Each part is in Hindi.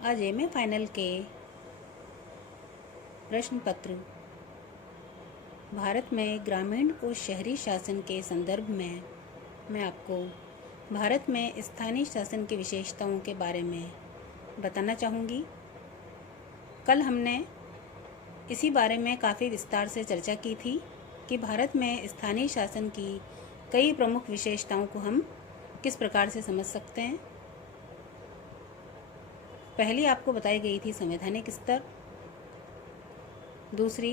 आज एमए फाइनल के प्रश्न पत्र भारत में ग्रामीण और शहरी शासन के संदर्भ में मैं आपको भारत में स्थानीय शासन की विशेषताओं के बारे में बताना चाहूँगी। कल हमने इसी बारे में काफ़ी विस्तार से चर्चा की थी कि भारत में स्थानीय शासन की कई प्रमुख विशेषताओं को हम किस प्रकार से समझ सकते हैं। पहली आपको बताई गई थी संवैधानिक स्तर, दूसरी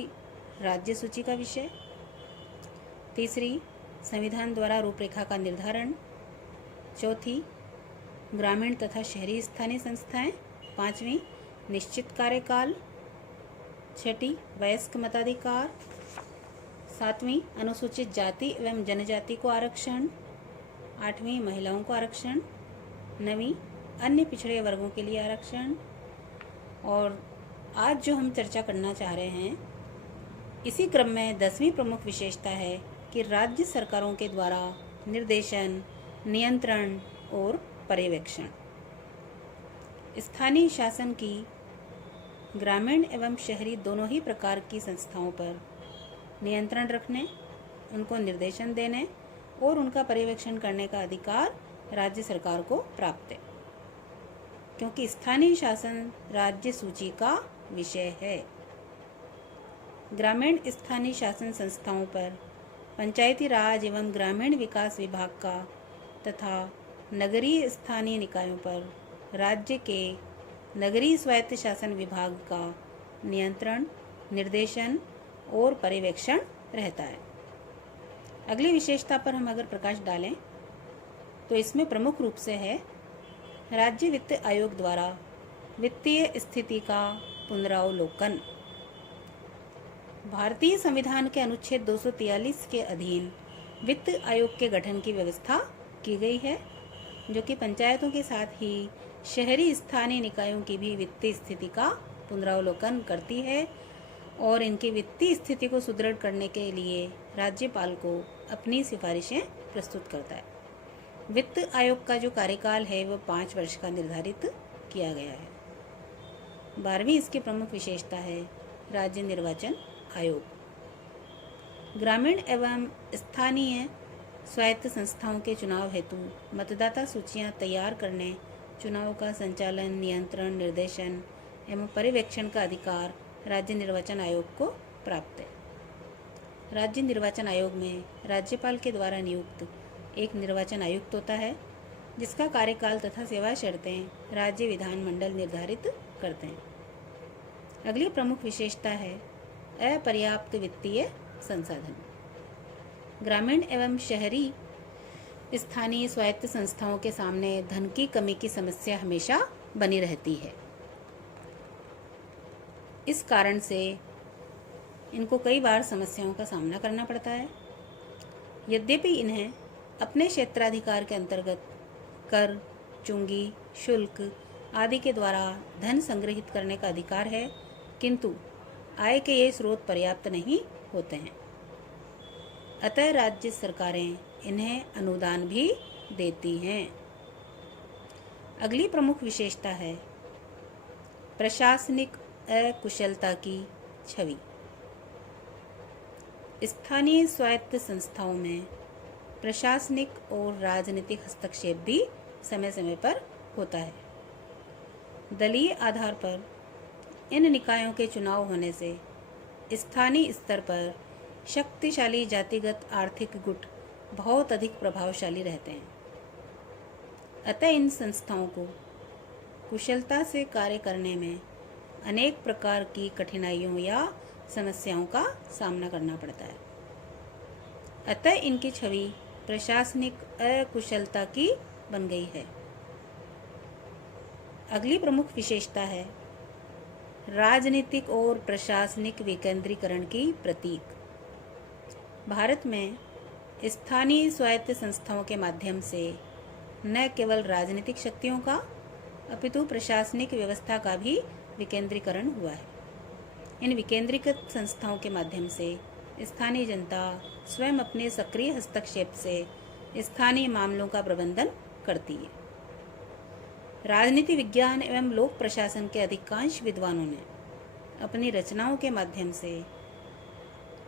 राज्य सूची का विषय, तीसरी संविधान द्वारा रूपरेखा का निर्धारण, चौथी ग्रामीण तथा शहरी स्थानीय संस्थाएं, पांचवी निश्चित कार्यकाल, छठी वयस्क मताधिकार, सातवीं अनुसूचित जाति एवं जनजाति को आरक्षण, आठवीं महिलाओं को आरक्षण, नवीं अन्य पिछड़े वर्गों के लिए आरक्षण। और आज जो हम चर्चा करना चाह रहे हैं, इसी क्रम में 10वीं प्रमुख विशेषता है कि राज्य सरकारों के द्वारा निर्देशन, नियंत्रण और पर्यवेक्षण। स्थानीय शासन की ग्रामीण एवं शहरी दोनों ही प्रकार की संस्थाओं पर नियंत्रण रखने, उनको निर्देशन देने और उनका पर्यवेक्षण करने का अधिकार राज्य सरकार को प्राप्त है, क्योंकि स्थानीय शासन राज्य सूची का विषय है। ग्रामीण स्थानीय शासन संस्थाओं पर पंचायती राज एवं ग्रामीण विकास विभाग का तथा नगरीय स्थानीय निकायों पर राज्य के नगरीय स्वायत्त शासन विभाग का नियंत्रण, निर्देशन और पर्यवेक्षण रहता है। अगली विशेषता पर हम अगर प्रकाश डालें तो इसमें प्रमुख रूप से है राज्य वित्त आयोग द्वारा वित्तीय स्थिति का पुनरावलोकन। भारतीय संविधान के अनुच्छेद 243 के अधीन वित्त आयोग के गठन की व्यवस्था की गई है, जो कि पंचायतों के साथ ही शहरी स्थानीय निकायों की भी वित्तीय स्थिति का पुनरावलोकन करती है और इनकी वित्तीय स्थिति को सुदृढ़ करने के लिए राज्यपाल को अपनी सिफारिशें प्रस्तुत करता है। वित्त आयोग का जो कार्यकाल है वह 5 वर्ष का निर्धारित किया गया है। 12वीं इसकी प्रमुख विशेषता है राज्य निर्वाचन आयोग। ग्रामीण एवं स्थानीय स्वायत्त संस्थाओं के चुनाव हेतु मतदाता सूचियां तैयार करने, चुनाव का संचालन, नियंत्रण, निर्देशन एवं पर्यवेक्षण का अधिकार राज्य निर्वाचन आयोग को प्राप्त है। राज्य निर्वाचन आयोग में राज्यपाल के द्वारा नियुक्त एक निर्वाचन आयुक्त होता है, जिसका कार्यकाल तथा सेवा शर्तें राज्य विधानमंडल निर्धारित करते हैं। अगली प्रमुख विशेषता है अपर्याप्त वित्तीय संसाधन। ग्रामीण एवं शहरी स्थानीय स्वायत्त संस्थाओं के सामने धन की कमी की समस्या हमेशा बनी रहती है। इस कारण से इनको कई बार समस्याओं का सामना करना पड़ता है। यद्यपि इन्हें अपने क्षेत्राधिकार के अंतर्गत कर, चुंगी, शुल्क आदि के द्वारा धन संग्रहित करने का अधिकार है, किंतु आय के ये स्रोत पर्याप्त नहीं होते हैं। अतः राज्य सरकारें इन्हें अनुदान भी देती हैं। अगली प्रमुख विशेषता है प्रशासनिक अकुशलता की छवि। स्थानीय स्वायत्त संस्थाओं में प्रशासनिक और राजनीतिक हस्तक्षेप भी समय समय पर होता है। दलीय आधार पर इन निकायों के चुनाव होने से स्थानीय स्तर पर शक्तिशाली जातिगत आर्थिक गुट बहुत अधिक प्रभावशाली रहते हैं। अतः इन संस्थाओं को कुशलता से कार्य करने में अनेक प्रकार की कठिनाइयों या समस्याओं का सामना करना पड़ता है। अतः इनकी छवि प्रशासनिक अकुशलता की बन गई है। अगली प्रमुख विशेषता है राजनीतिक और प्रशासनिक विकेंद्रीकरण की प्रतीक। भारत में स्थानीय स्वायत्त संस्थाओं के माध्यम से न केवल राजनीतिक शक्तियों का अपितु प्रशासनिक व्यवस्था का भी विकेंद्रीकरण हुआ है। इन विकेंद्रीकृत संस्थाओं के माध्यम से स्थानीय जनता स्वयं अपने सक्रिय हस्तक्षेप से स्थानीय मामलों का प्रबंधन करती है। राजनीति विज्ञान एवं लोक प्रशासन के अधिकांश विद्वानों ने अपनी रचनाओं के माध्यम से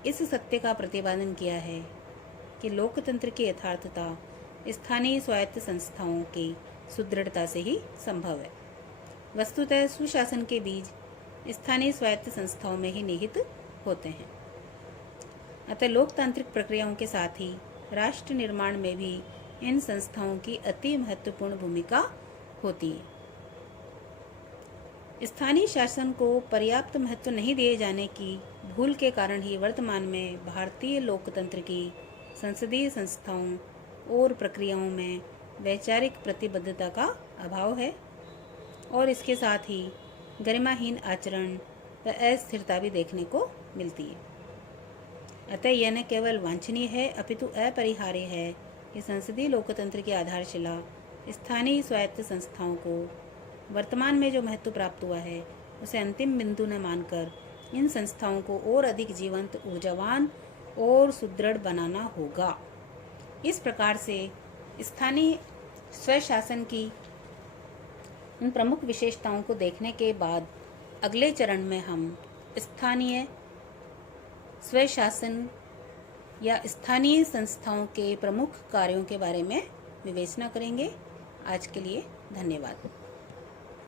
इस सत्य का प्रतिपादन किया है कि लोकतंत्र की यथार्थता स्थानीय स्वायत्त संस्थाओं की सुदृढ़ता से ही संभव है। वस्तुतः सुशासन के बीज स्थानीय स्वायत्त संस्थाओं में ही निहित होते हैं। अतः लोकतांत्रिक प्रक्रियाओं के साथ ही राष्ट्र निर्माण में भी इन संस्थाओं की अति महत्वपूर्ण भूमिका होती है। स्थानीय शासन को पर्याप्त महत्व नहीं दिए जाने की भूल के कारण ही वर्तमान में भारतीय लोकतंत्र की संसदीय संस्थाओं और प्रक्रियाओं में वैचारिक प्रतिबद्धता का अभाव है और इसके साथ ही गरिमाहीन आचरण व अस्थिरता भी देखने को मिलती है। अतः यह न केवल वांछनीय है अपितु अपरिहार्य है कि संसदीय लोकतंत्र की आधारशिला स्थानीय स्वायत्त संस्थाओं को वर्तमान में जो महत्व प्राप्त हुआ है उसे अंतिम बिंदु न मानकर इन संस्थाओं को और अधिक जीवंत, ऊर्जावान और सुदृढ़ बनाना होगा। इस प्रकार से स्थानीय स्वशासन की उन प्रमुख विशेषताओं को देखने के बाद अगले चरण में हम स्थानीय स्वशासन या स्थानीय संस्थाओं के प्रमुख कार्यों के बारे में विवेचना करेंगे। आज के लिए धन्यवाद।